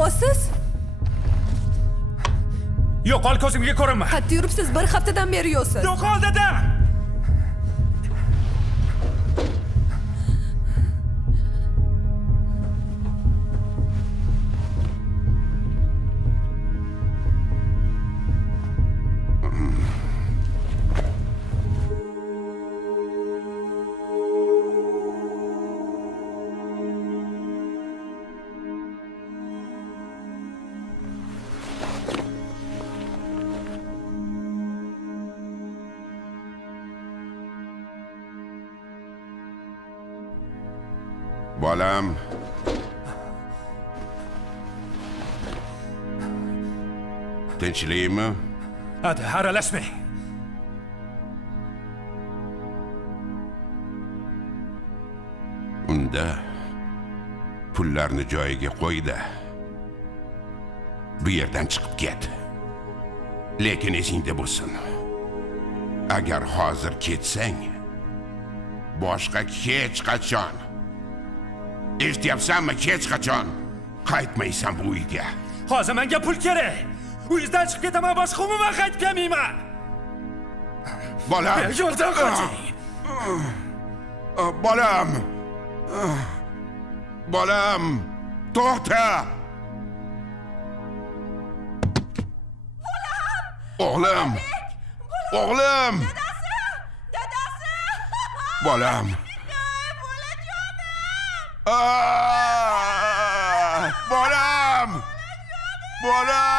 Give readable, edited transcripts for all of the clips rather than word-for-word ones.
Yo'qsiz? Yo'qol, ko'zimga ko'rinma. Qayerda yuribsiz? Bir haftadan beri yo'qsiz. Yo'qol dedim. Bolam. Tinchlikmi? Hadi, aralashmang. Unda pullarni joyiga qo'ydi. Bu yerdan chiqib ket. Lekin esingda bo'lsin. Agar hozir ketsang, boshqa hech qachon, eshityapsanmi, hech qachon qaytmaysan bu uyga. Hozir menga pul kerak. Uyingizdan chiqib ketaman, boshqa umuman qaytib kelmayman. Bolam. Yo'ldan qoching. Bolam. Bolam. To'xta. O'g'lim. O'g'lim. Dadasi. Bolam. Bolam. Bolam.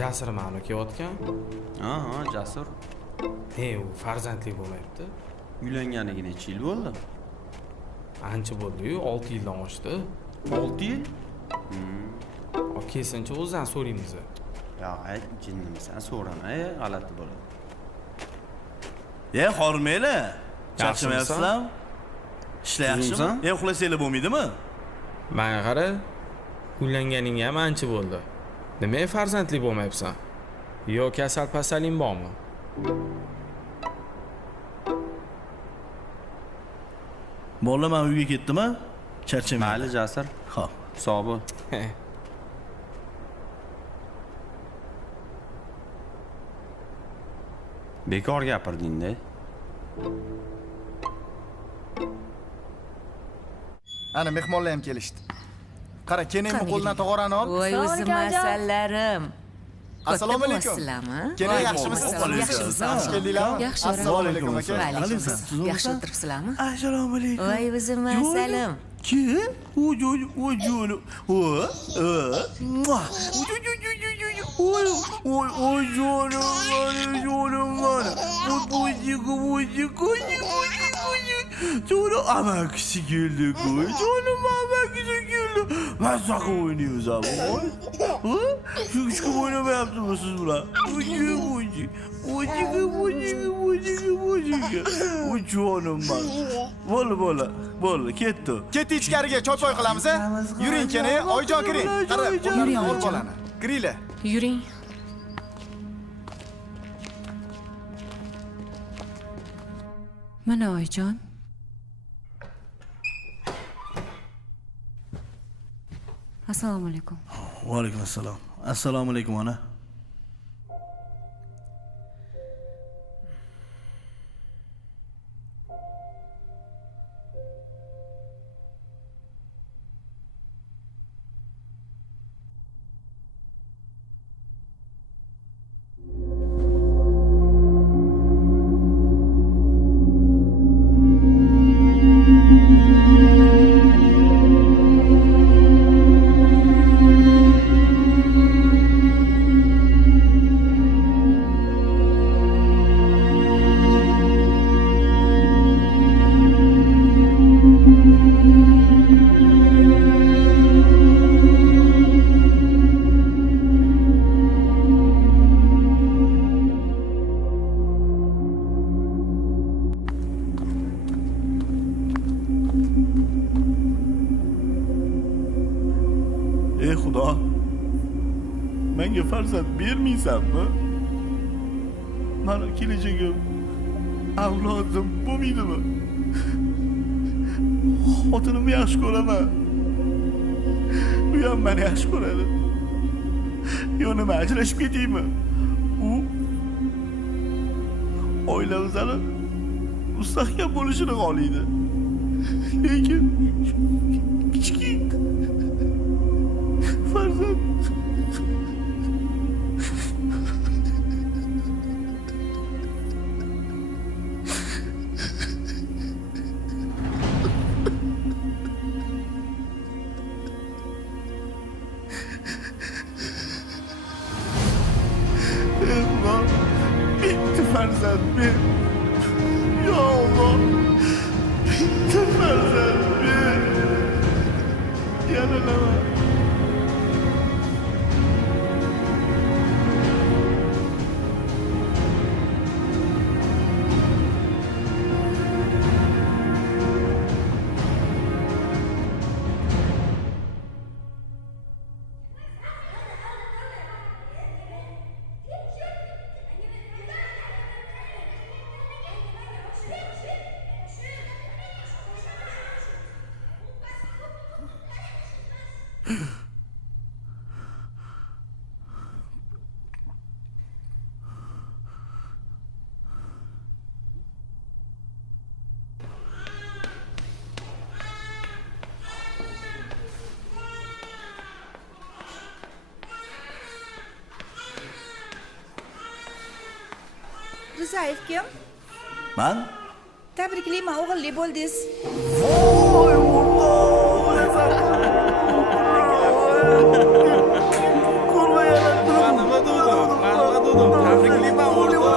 Jasur ma'lum kelayotgan. Ha, Jasur. U farzandli bo'lmayapti. Uylanganiga necha yil bo'ldi? Ancha bo'ldi-yu, 6 yildan oshdi. 6 yil? Kesincha o'zidan so'raymiz. Ya, jinnimisan, so'rama, g'alati bo'ladi. Hormaylar. Charchamayapsizlarmi? Ishlar yaxshimi? Uxlasanglar bo'lmaydimi? Menga qara, uylanganingga ham ancha bo'ldi. Nima farzandli bo'lmayapsan? Yo kasal pasaling bormi? Bolalar uyga ketdimi? Charchamaydi. Mayli, Jasur. Xo'p. Sog' bo'l. Bekor gapirding-da. Ana mehmonlar ham kelishdi. Qara, keningni qo'ldan tog'orani ol. Voy o'zim masallarim. Assalomu alaykum. Keling, yaxshimisiz? Yaxshimisiz? Xush keldinglarmi? Yaxshi. Assalomu alaykum aka. Yaxshi o'tiribsizlarmi? Assalomu alaykum. Voy o'zim masalim. Kim? Oy jonim. Oy jonim var. Sonra amakisi geldi koy. Canım amakisi geldi. Ben sakın oynuyoruz abi. Şu küçük oynama yaptınız siz buna. Oy canım var. Bola ketdi. Ketdi ichkariga choy-poy qilamiz, a? Yuring keling, Oyjon kiring. Qara, Yuring, ol Oyjon. bolani. Kiringlar. Yuring. Mana Oyjon. Assalomu alaykum. Va alaykum assalom. Assalomu alaykum ona. farzand bermaysanmi? Mana kelajagim, avlodim bo'lmaydimi? Xotinimni yaxshi ko'raman. U ham meni yaxshi ko'radi. Yo nima, ajrashib ketaymi? U oilamiz hali mustahkam bo'lishini xohlaydi. Lekin kichik farzand Allah, bitti farzand benim. Ya Allah, bitti farzand benim. Yanılama. Rizayev kim? Ben? Tabriklayman, o'g'illi bo'ldingiz. Voy Nima dedim? Tabriklayman o'rtoq.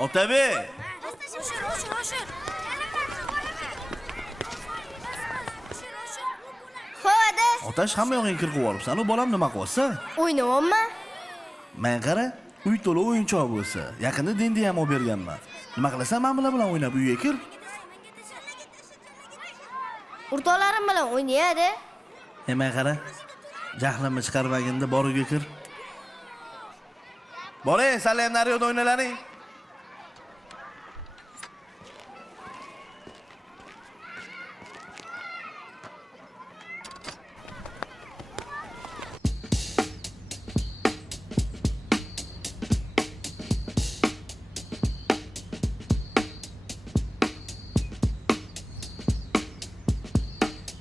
Otabek. Hadi. Otash hamma yog'iga kirib olibsan. U bolam nima qilyapsa? O'ynayapman. Men qara, uy to'la o'yinchoq bo'lsa, yaqinda Dendi ham olib berganman. Nima qilasan, men bilan o'ynab uyga kir. O'rtoqlarim bilan o'ynayadi. Men qara, jahlimni chiqarmaginda bor uyga kir. Boring, sizlar ham nariyoqda o'ynalaring.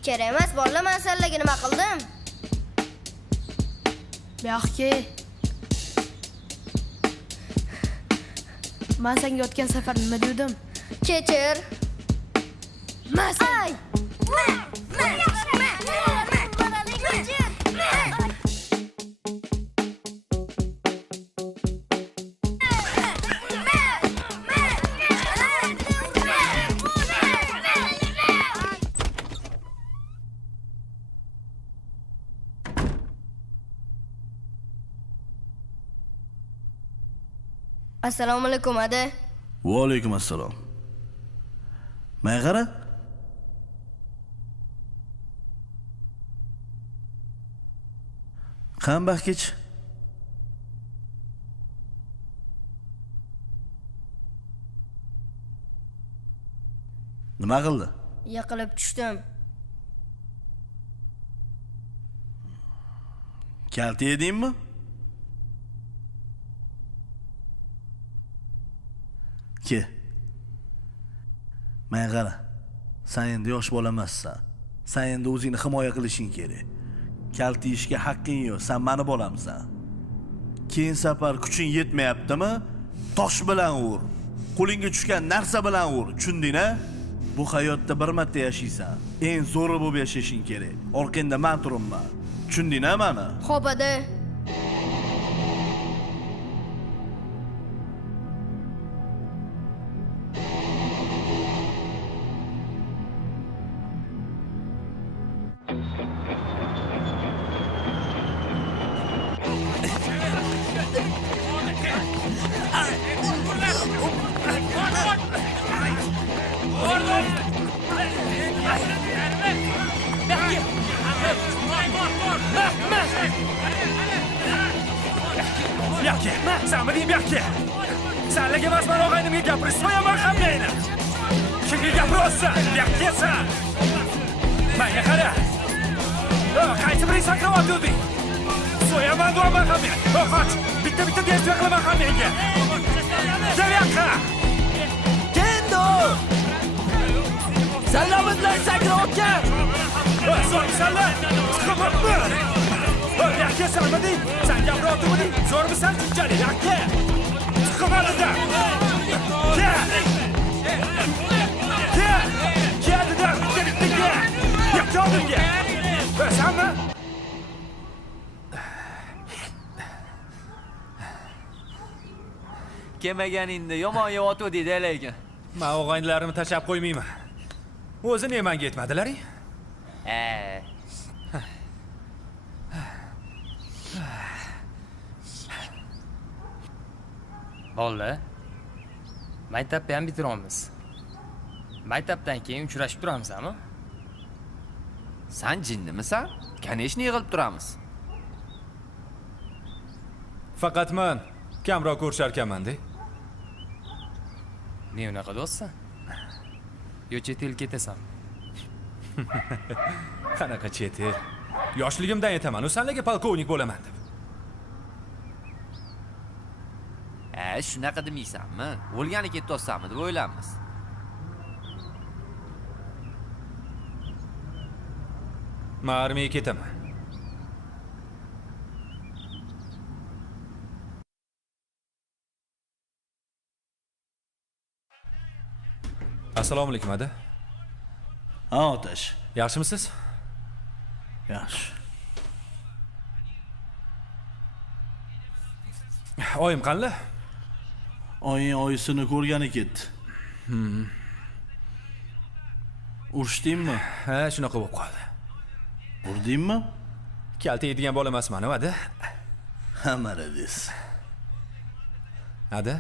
Kerak emas, bolalar, men sizlarga nima qildim? Yaxshi. Men senga o'tgan safar nima dedim? Kechir. Mas. Ay! Assalomu alaykum, ada. Va alaykum assalom. Menga qara. Qanbaq kech? Nima qildi? Yiqilib tushdim. Kalta edingmi? Ke. Menga qara. Sen endi yosh bola emassan. Sen endi o'zingni himoya qilishing kerak. Kalta ishga haqqing yo'q. Sen meni bolamsan. Keyin safar kuching yetmayaptimi? Tosh bilan ur. Qo'lingga tushgan narsa bilan ur. Tushundingmi? Bu hayotda bir marta yashaysan. Eng zo'ri bo'lib yashashing kerak. Orqangda men turibman. Tushundingmi meni? Xo'p, ada. Yaxki, sen mi deyim Yaxki? Senlarga emas, men og'aynimga gapirish so'yaman ham meni. Kimga gapiryapsan? Yaxki sen. Menga qara. Qaysi biring sakrayotding? So'yaman deyman ham men. Qoch, bitta ders qilaman ham menga. Kel yoqqa. Kendo! Salomlar bilan sakrayotgan. So'ysanlar. Chiqibmi? Yaxki sanmading? Sen gapiryaptimi? Zo'rmisan shunchalik? Yaxki. Chiqib oladan. Kel. Kel dedim. Bitta. Yaxki oldimga. Senmi? Kelmaganingda yomon yotuvdi lekin. Men o'g'aynilarimni tashlab qo'ymayman. O'zi nemanga yetmadilaring? Bo'ldi. Maktabni ham bitiramiz. Maktabdan keyin uchrashib turamizmi? Sen jinnimisan? Kaneshni yig'ilib turamiz. Faqat men kamroq ko'rishar ekanman-da. Ne unaqa do'stsan? Yo chet el ketasan? Qanaqa chet el? Yoshligimdan aytaman, u senlarga polkovnik bo'laman deb. Shunaqa demaysanmi? O'lgani ketyapsanmi deb o'ylaymiz. Men armiyaga ketaman. Assalomu alaykum, ada. Ha, Otash. Yaxshimisiz? Yaxshi. Oyim qanday? Oying oyisini ko'rgani ketdi. Urishdingmi? Ha, shunaqa bo'lib qoldi. Urdingmi? Kalta yeydigan bola emasman, ada. Hamara des. Ada,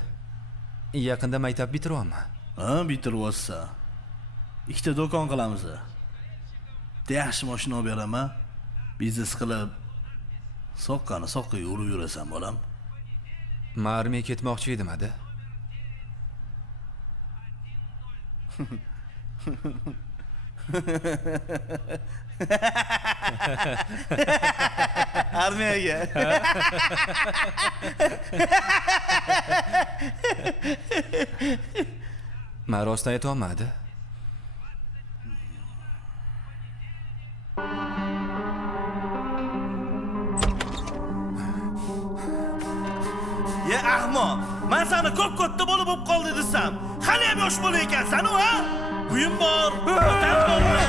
yaqinda maktab bitiryapman. Ha, bitiryapsan. Ikkita do'kon qilamiz. Yaxshi mashina olib beraman. Biznes qilib soqqani soqqiga urib yurasan, bolam. Men armiyaga ketmoqchi edim, ada. Armiyaga. Men rostdan aytayapman, ada. Ya ahmoq, men seni ko'p-ko'tta bola bo'lib qoldi desam, hali ham yosh bola ekansan-ku, ha? Uyim bor, otam bormi?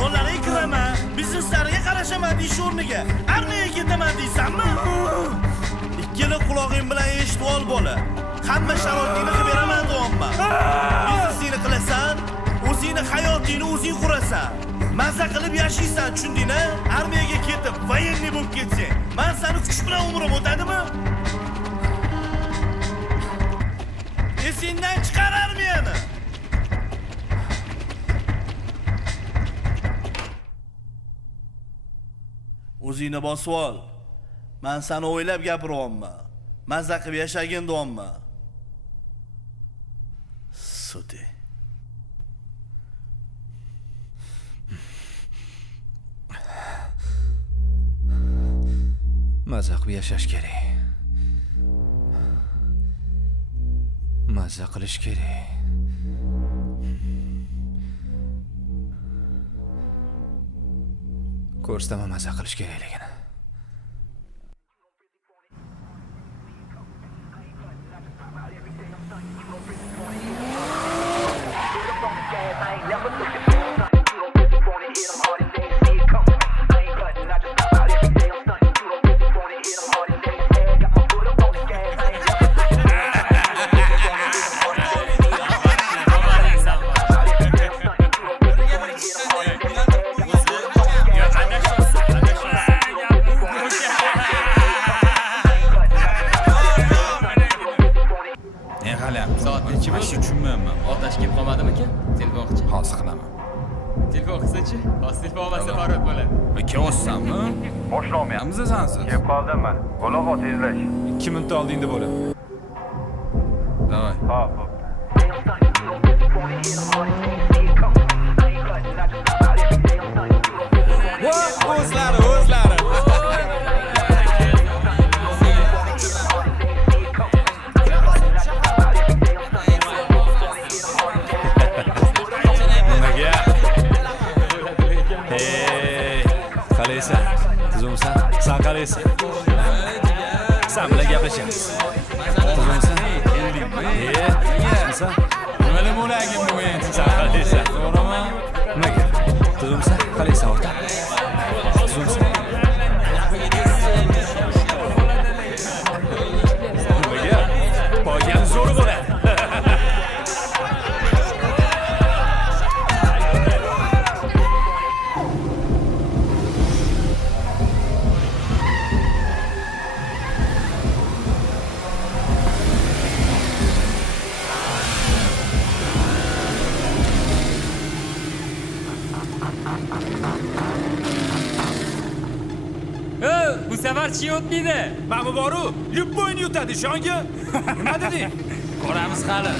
Qo'llariga kiraman, bizneslariga qarashaman deyish o'rniga, armiyaga ketaman deysanmi? Ikkala quloqing bilan eshitib ol bola. Hamma sharoitingni qilib beraman deyapman. Biznesingni qilasan, o'zingni hayotingni o'zing qurasan. Mazza qilib yashaysan, tushundingmi? Armiyaga ketib, voyenniy bo'lib ketsang, men seni kuch bilan umrim o'tadimi? esingdan chiqarar meni. O'zingni bosib ol. Men seni o'ylab gapiryapman. Mazza qilib yashagin deyapman. Suti. Mazza qilib yashash kerak. Mazza qilish kerak. Ko'rsataman mazza qilish kerakligini. Soat nechi bo'ldi? Tushunmayapman. Otash kelib qolmadimi-ki? Telefon qilchi. Hozir qilaman. Telefon qilsa-chi? Hozir telefon olmasa farod bo'ladi. Aka o'ssanmi? Boshlamayapmiz sansiz. Kelib qoldim-mi? Bo'laqa tezlash. 2 minutda oldingda bo'ladi. Davay. Hop. O'zlari. Qalaysan? Tuzumsan? Sen qalaysan? Sen bilan gaplashamiz. Tuzumsan? Sen? Nimani bo'lagim bu endi? Sen qalaysan? To'g'rimi? Nimaga? Tuzumsan? Qalaysan o'rtoq? Tuzumsan? Nimaga? Poygani zo'ri bo'ladi. Bu safar chi o'tmaydi. Mana boru, yub bo'yni yutadi shonga. Nima deding? Ko'ramiz hali.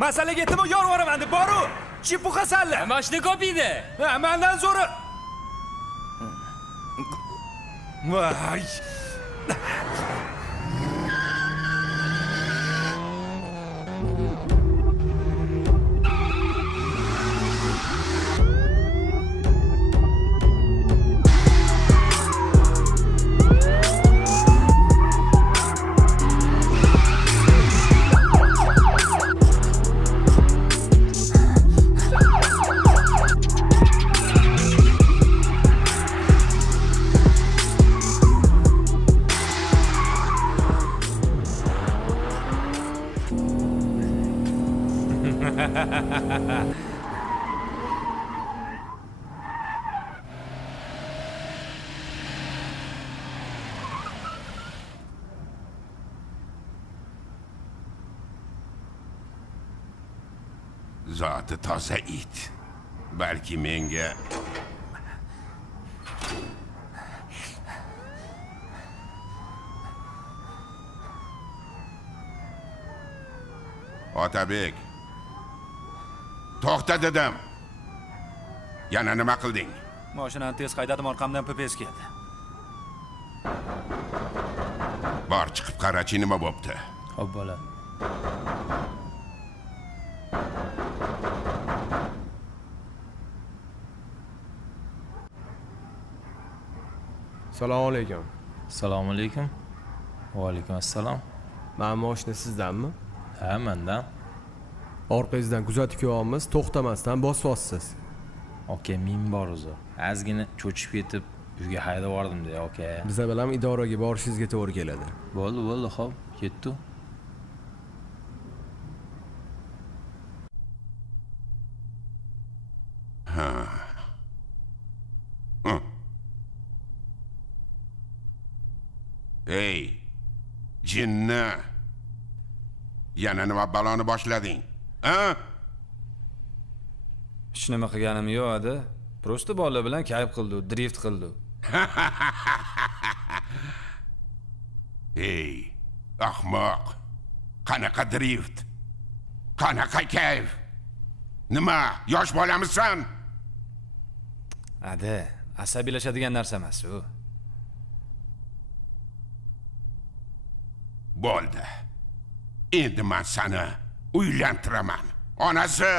Masalaga yetib yorvoraman deb boru. Chipu qasalla. Mashina ko'p edi. Ha, mendan zo'ri. Voy. Zoti toza it. balki menga Otabek, to'xta dedim. Yana nima qilding? Mashinani tez haydadim, orqamdan PPS keldi. Bor chiqib qarachi nima bo'pti. Xo'p, bola. Assalomu alaykum. Assalomu alaykum. Va alaykum assalom. Mana mashina sizdanmi? Ha, mendan. Orqangizdan kuzatib kelyapmiz, to'xtamasdan bosyapsiz. Aka, men bor o'zi. Ozgina cho'chib ketib, uyga haydab yubordim-da, aka. Biza bilan idoraga borishingizga to'g'ri keladi. Bo'ldi, xo'p, ketdi. Ey, jinni. Yana nima baloni boshlading? Ha? Hech nima qilganim yo'q edi. Prosta bola bilan kayf qildi, drift qildi. Ey, ahmoq. Qanaqa drift? Qanaqa kayf? Nima, yosh bolamisan? Adi, asabiylashadigan narsa emas u. Bo'ldi. Endi men seni uylantiraman. Onasi,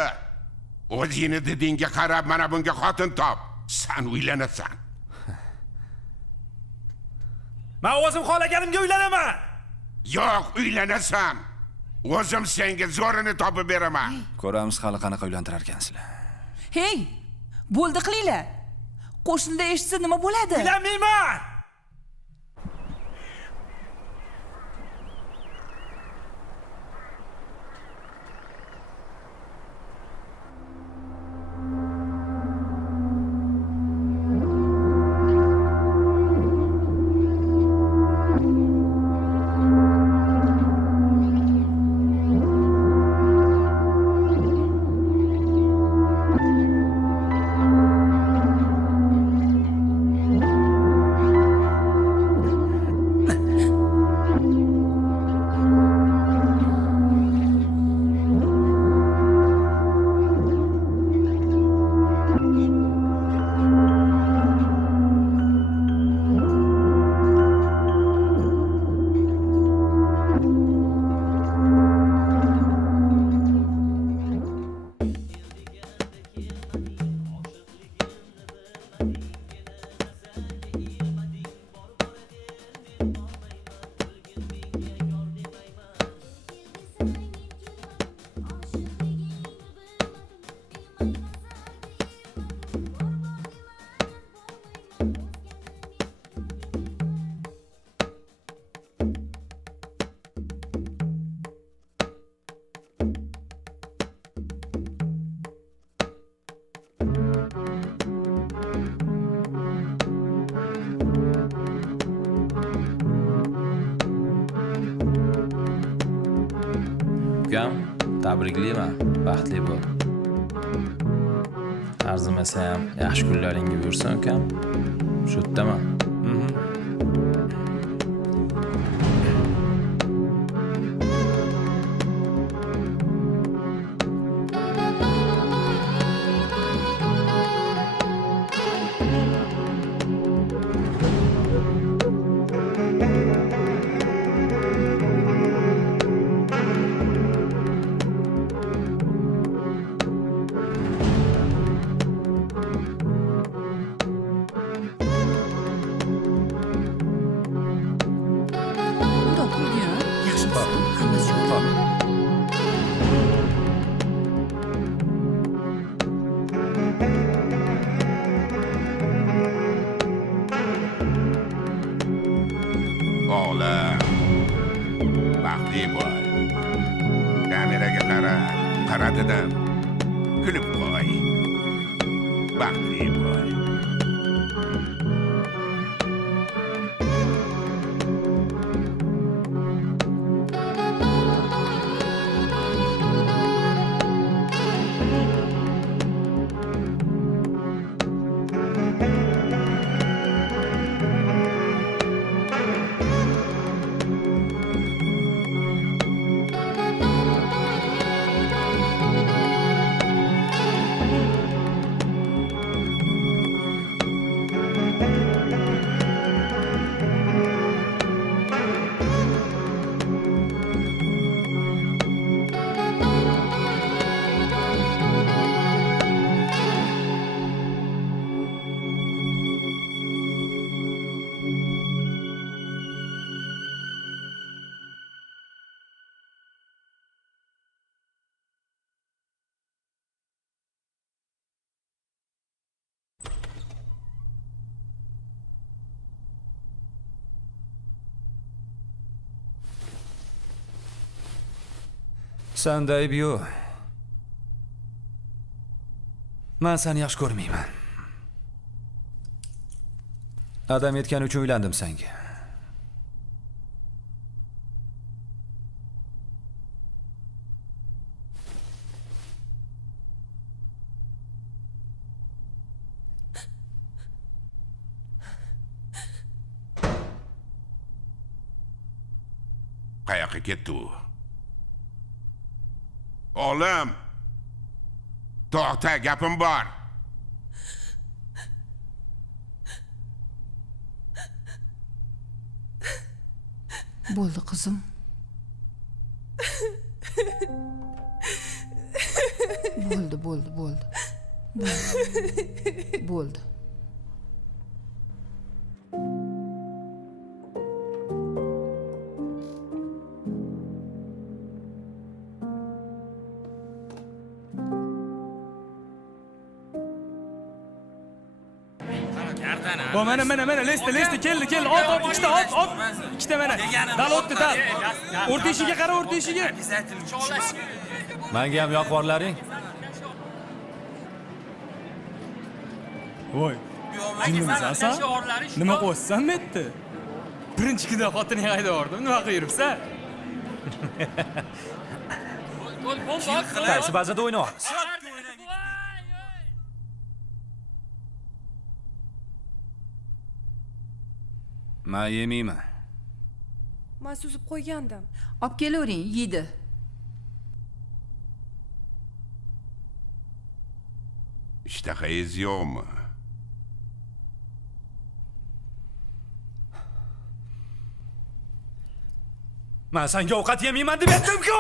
o'zingni didingga qarab mana bunga xotin top. Sen uylanasan. Men o'zim xohlaganimga uylanaman. Yo'q, uylanasan. O'zim senga zo'rini topib beraman. Ko'ramiz hali qanaqa uylantirar ekansizlar. Hey, bo'ldi qilinglar. Qo'shnida eshitsa nima bo'ladi? Uylanmayman. Ukam, tabriklayman. Baxtli bo'l. Arzimasa ham yaxshi kunlaringga buyursin, ukam. Shu yerdaman. O'g'lim, baxtli bo'l. Kameraga qara dedim. Kulib qo'y. Baxtli bo'l. Sanda ayb yo'q. Men seni yaxshi ko'rmayman. Adam etgani uchun uylandim senga. Qayoqqa ketdi u? O'g'lim, to'xta, gapim bor. Bo'ldi qizim. Bo'ldi. Bo'ldi. Mana lesti keldi ot ikkita mana dal o'tdi dal o'rta eshigiga qara o'rta eshigiga Menga ham yoqvorlaring. voy jinnimisan nima qilyapsan metdi birinchi kunda xotining haydab yubordim nima qilib yuribsan Qaysi bazada o'ynayapmiz? men yemayman. Men suzib qo'ygandim. Olib kelavering, yeydi. Ishtahayingiz yo'qmi? Men senga ovqat yemayman deb aytdim-ku.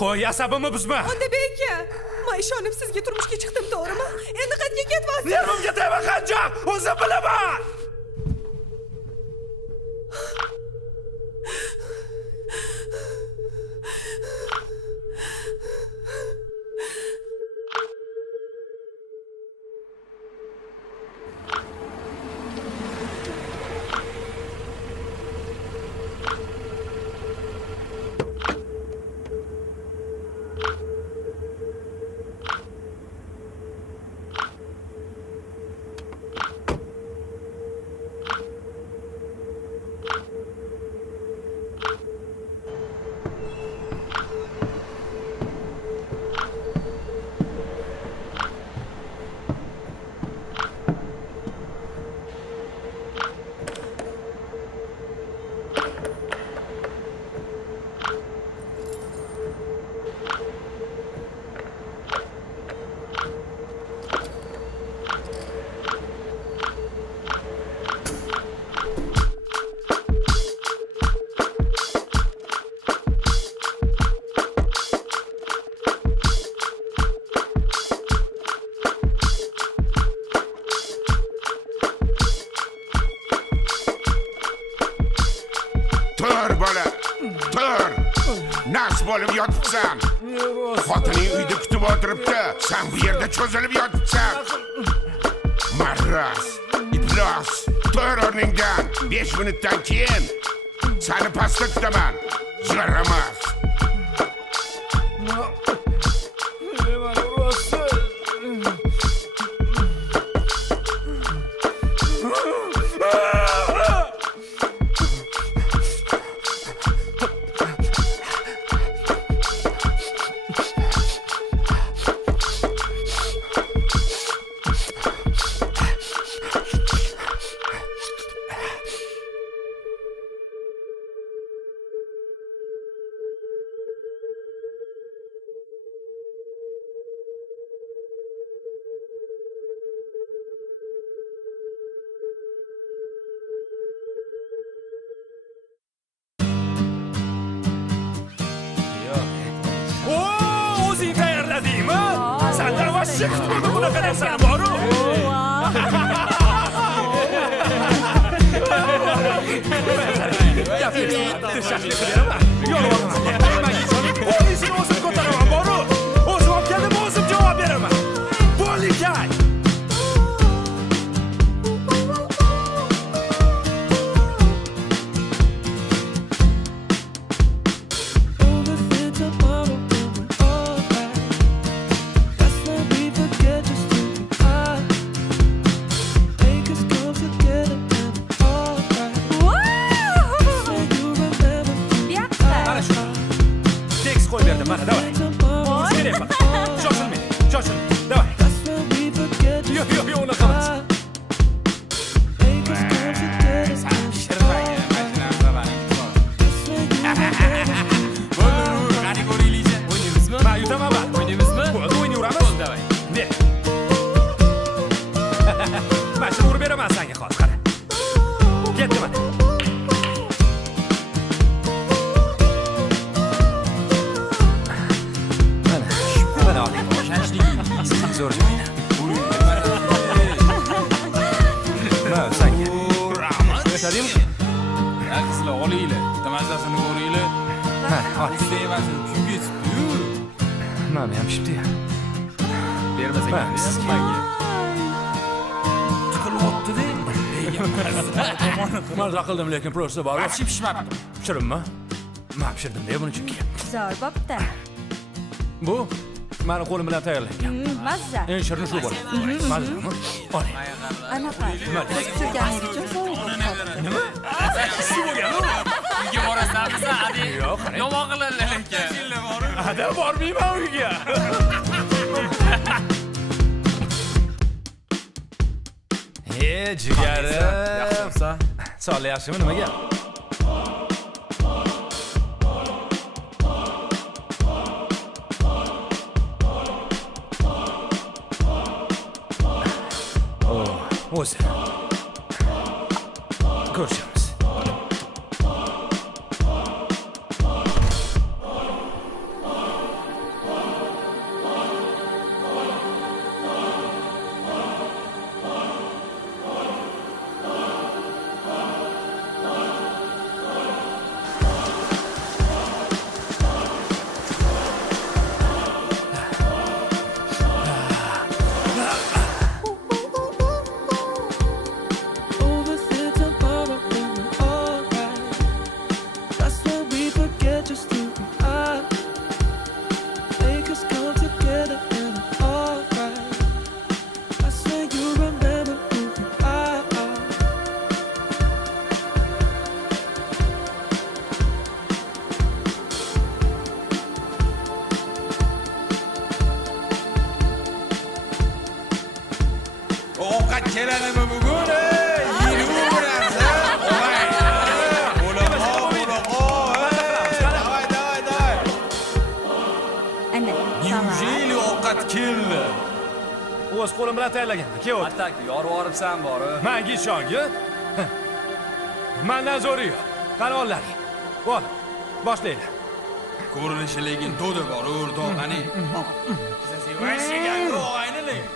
Qo'y, asabimni buzma. Ondabek aka, men ishonib sizga turmushga chiqdim, to'g'rimi? Endi qayerga ketyapsiz? Yerimga tegma qancha, o'zim bilaman. Nas bo'lib yotibsan. Xotining uyda kutib o'tiribdi. Sen bu yerda cho'zilib yotibsan. Marras, iflos, tur o'rningdan. 5 minutdan keyin seni pastda kutaman. Yaramas. deymi? Sandan vashchi qutuldi bunaqa narsani boru. Tashakkur qilaman. Yo'q, polisni o'zim ko'taraman boru. O'zim olib keldim, o'zim javob beraman. Bo'likay. Qo'y berdim, mana davay. Kerak bak. Shoshilmang, shoshilmang. Davay. Yo'q, unaqa emas. Ma yutaman ba. O'ynaymizmi? Bo'ldi, o'ynayveramiz. Davay. Ber. Mana shuni urib beraman senga hozir, qara. Ketdi mana. Zo'r joyna. Ma, senga. Sadimmi? Qizlar olinglar. Tamazasini ko'ringlar. Ha, ol. Istaymasin, kuyib ketibdi-yu. Mana ham shibdi-ya. Bermasang, menga. Tiqilyapti-da. Maza qildim, lekin prosta bor. Pishmabdi. Pishirdimmi? Men pishirdim-da buni chunki. Zo'r bo'pti. Bu mani qo'lim bilan tayyorlangan. Mazza. Eng shirin shu bo'ladi. Mazami? Oling. Anaqa. Turganingiz uchun sovg'a. Nima? Shu bo'lgan-ku. Uyga borasanmi, Adi? Yo'q, qarang. Yomon qiladilar lekin. Ada bormayman uyga. Jigarim. Yaxshimsa? Sog'lik yaxshimi, nimaga? O'zi. Ko'rishamiz. Ovqat keladimi bugun? Yeylik bu narsa. Davay. Ana, Yeylik ovqat keldi. O'z qo'lim bilan tayyorlagan. Keldi. Atak yorib olibsan bori. Menga ishongi. Mendan zo'ri yo'q. Qani ollaring. Bo'l. Boshlaylik. Ko'rinishi lekin to'da bor, o'rtoq, qani. Vaysigan o'g'aynilik.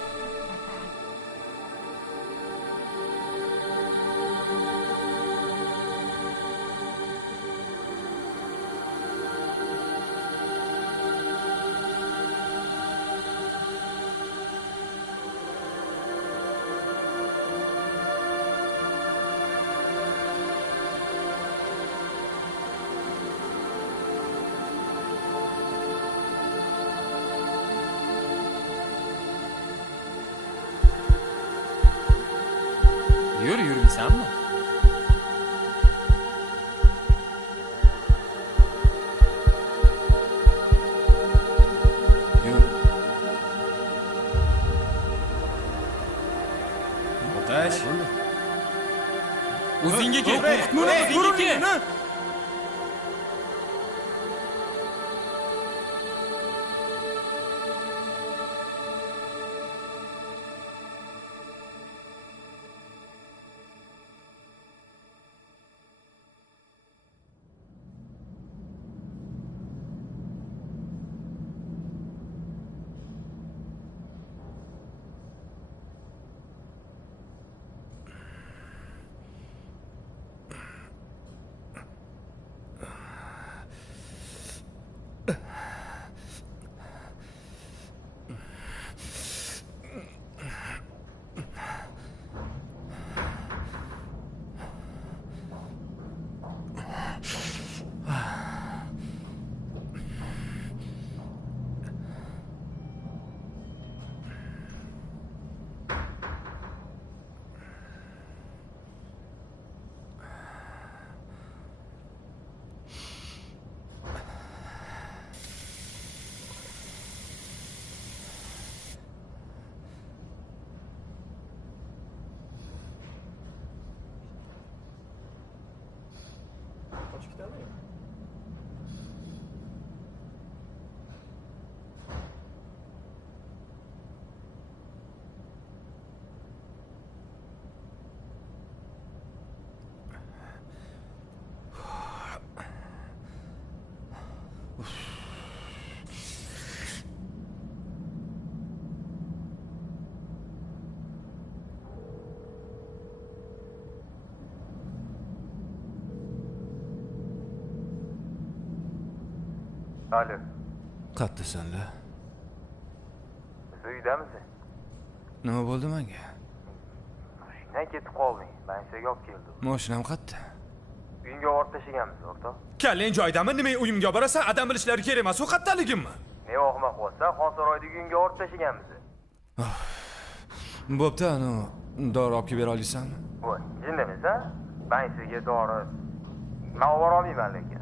Yurmaysanmi? Yur. Otash. O'zingga kel. O'zingga kel. Alo. Qayerdasanlar? Siz uydamisiz? Nima bo'ldi menga? Mashinaga ketib qolding. Men sizga olib keldim. Mashinam qayerda? Uyingga olib tashlaganmiz, o'rtoq. Kallang joydami? Nima uyimga borasan? Adam bilishlari kerak emas, u qattaligimmi? Ne o'xmaq bo'lsa, Xonsaroydagi uyingga olib tashlaganmiz. Bo'pti, ana dori olib kelib bera olaysanmi? Voy, jindimisan? Men sizga dori men olib bora olmayman lekin.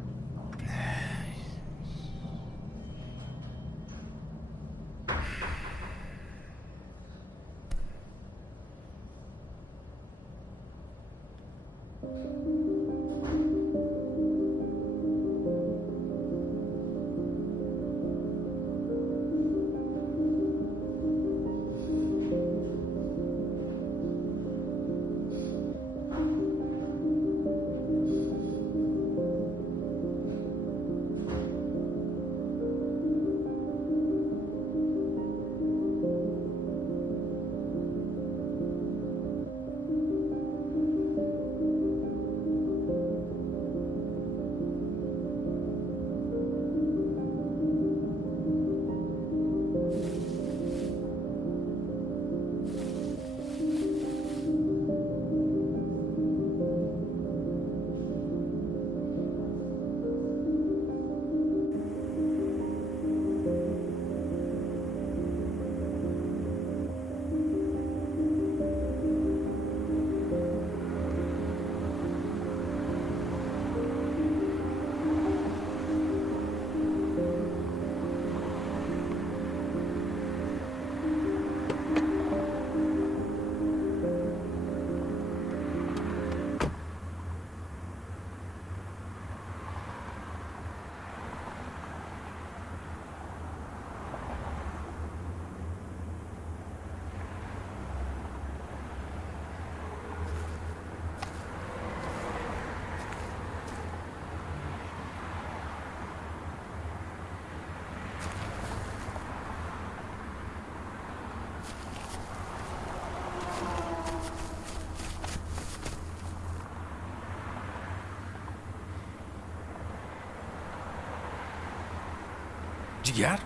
Jigar,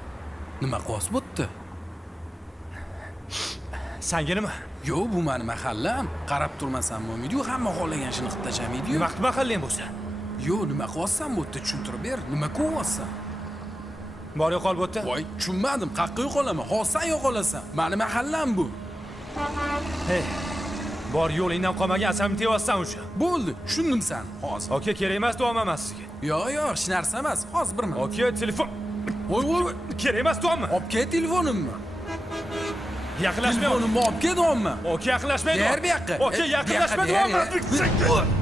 nima qos bo'pti? Sanga nima? Yo'q, bu meni mahallam. Qarab turmasam bo'lmaydi-ku, hamma xohlagan ishini qilib tashlamaydi-ku. Nima qilib mahallang bo'lsa? Yo'q, nima qilyapsan bo'pti, tushuntirib ber. Nima qilyapsan? Bor yo'qol bo'pti? Voy, tushunmadim. Qayerga yo'qolaman? Hozir yo'qolasan. Meni mahallam bu. Hey. Bor yo'lingdan qolmagan asamni teyapsan o'sha. Bo'ldi, tushundim sen. Hozir. Oka, kerak emas, davom emas sizga. Yo'q, hech narsa emas. Hozir bir minut. Oka, telefon. Voy, kerak emas, davom. Olib ket telefonimni. Yaqinlashma. Telefonimni olib ket, davom. Oka, yaqinlashmaydi. Ber bu yoqqa. Oka, yaqinlashma, davom.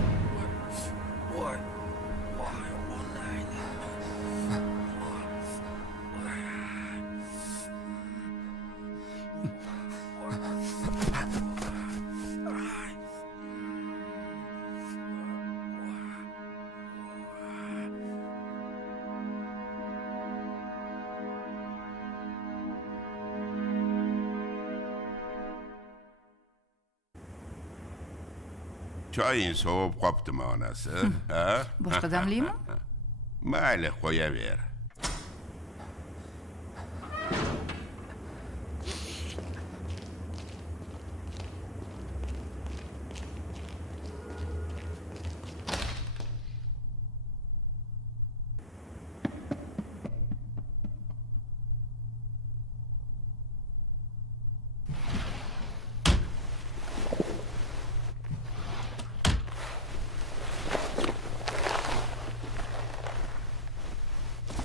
Choying sovib qoptimi onasi? Ha? Boshqa damlaymi? Mayli, qo'yaver.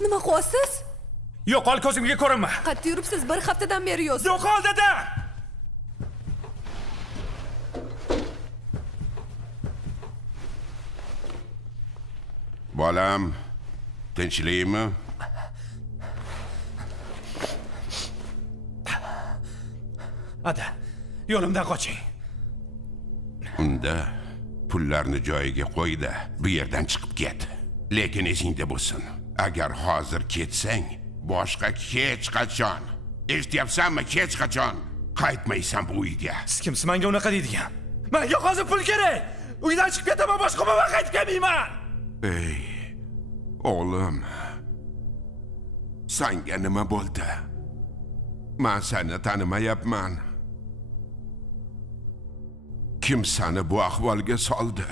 Nima qilyapsiz? Yo'qol, ko'zimga ko'rinma. Qayerda yuribsiz? Bir haftadan beri yursiz. Yo'qol dada. Bolam, tinchlikmi? Ada, yo'limdan qoching. Unda pullarni joyiga qo'y-da, bu yerdan chiqib ket. Lekin esingda bo'lsin. Agar hozir ketsang, boshqa hech qachon, eshityapsanmi, hech qachon qaytmaysan bu uyga. Siz kimsiz menga unaqa deydigan? Menga hozir pul kerak. Uydan chiqib ketaman, boshqa umuman qaytib kelmayman. Ey, o'g'lim. Senga nima bo'ldi? Men seni tanimayapman. Kim seni bu ahvolga soldi?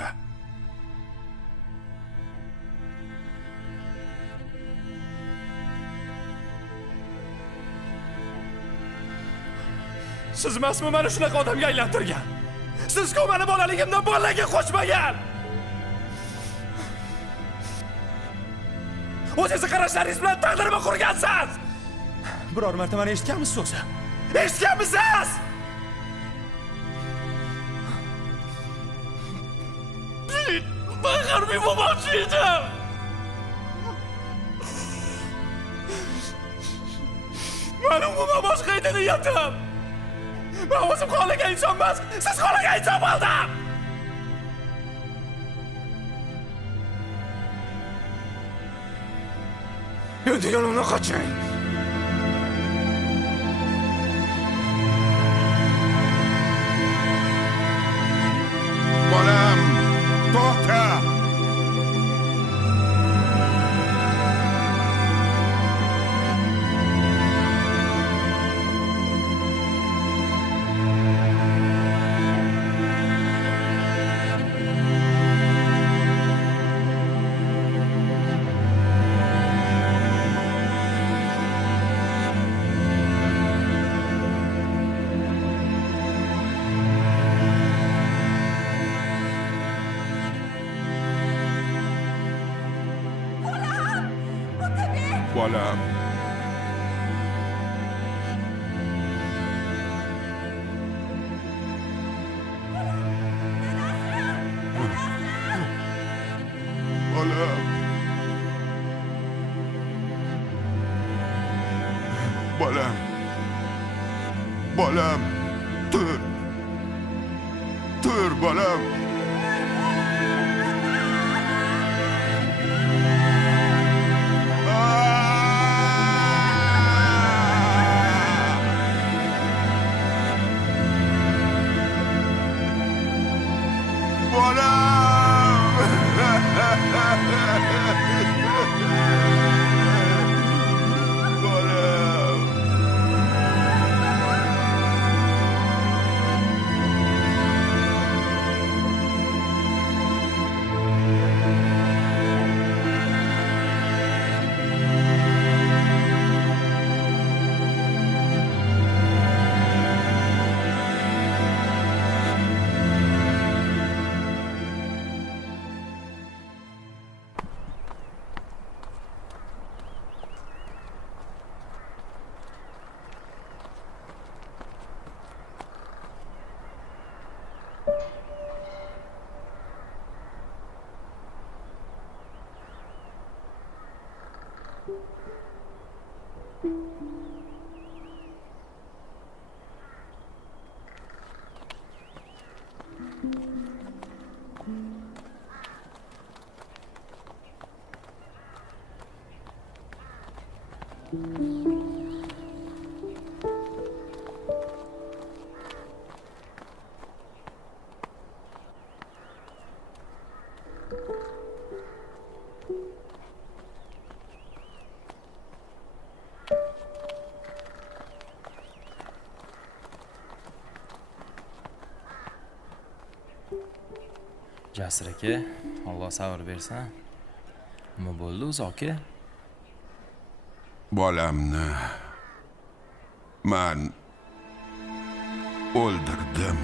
Siz emasmi meni shunaqa odamga aylantirgan? Siz-ku meni bolaligimdan bolalarga qo'shmagan. O'zingizni qarashlaringiz bilan taqdirimi qurgansiz? Biror marta meni eshitganmisiz o'zi? Eshitganmisiz? Ben harbiy bo'lmoqchi edim. Men umuman boshqa edi niyatim. Men o'zim xohlagan inson emas, siz xohlagan inson bo'ldim. Endi yo'limdan qoching. Bolam, to'xta! Bolam. Bolam. Bolam. Bolam. Tur. Tur bolam. Jasur aka, Alloh sabr bersin. Nima bo'ldi o'zi aka? Bolamni men o'ldirdim.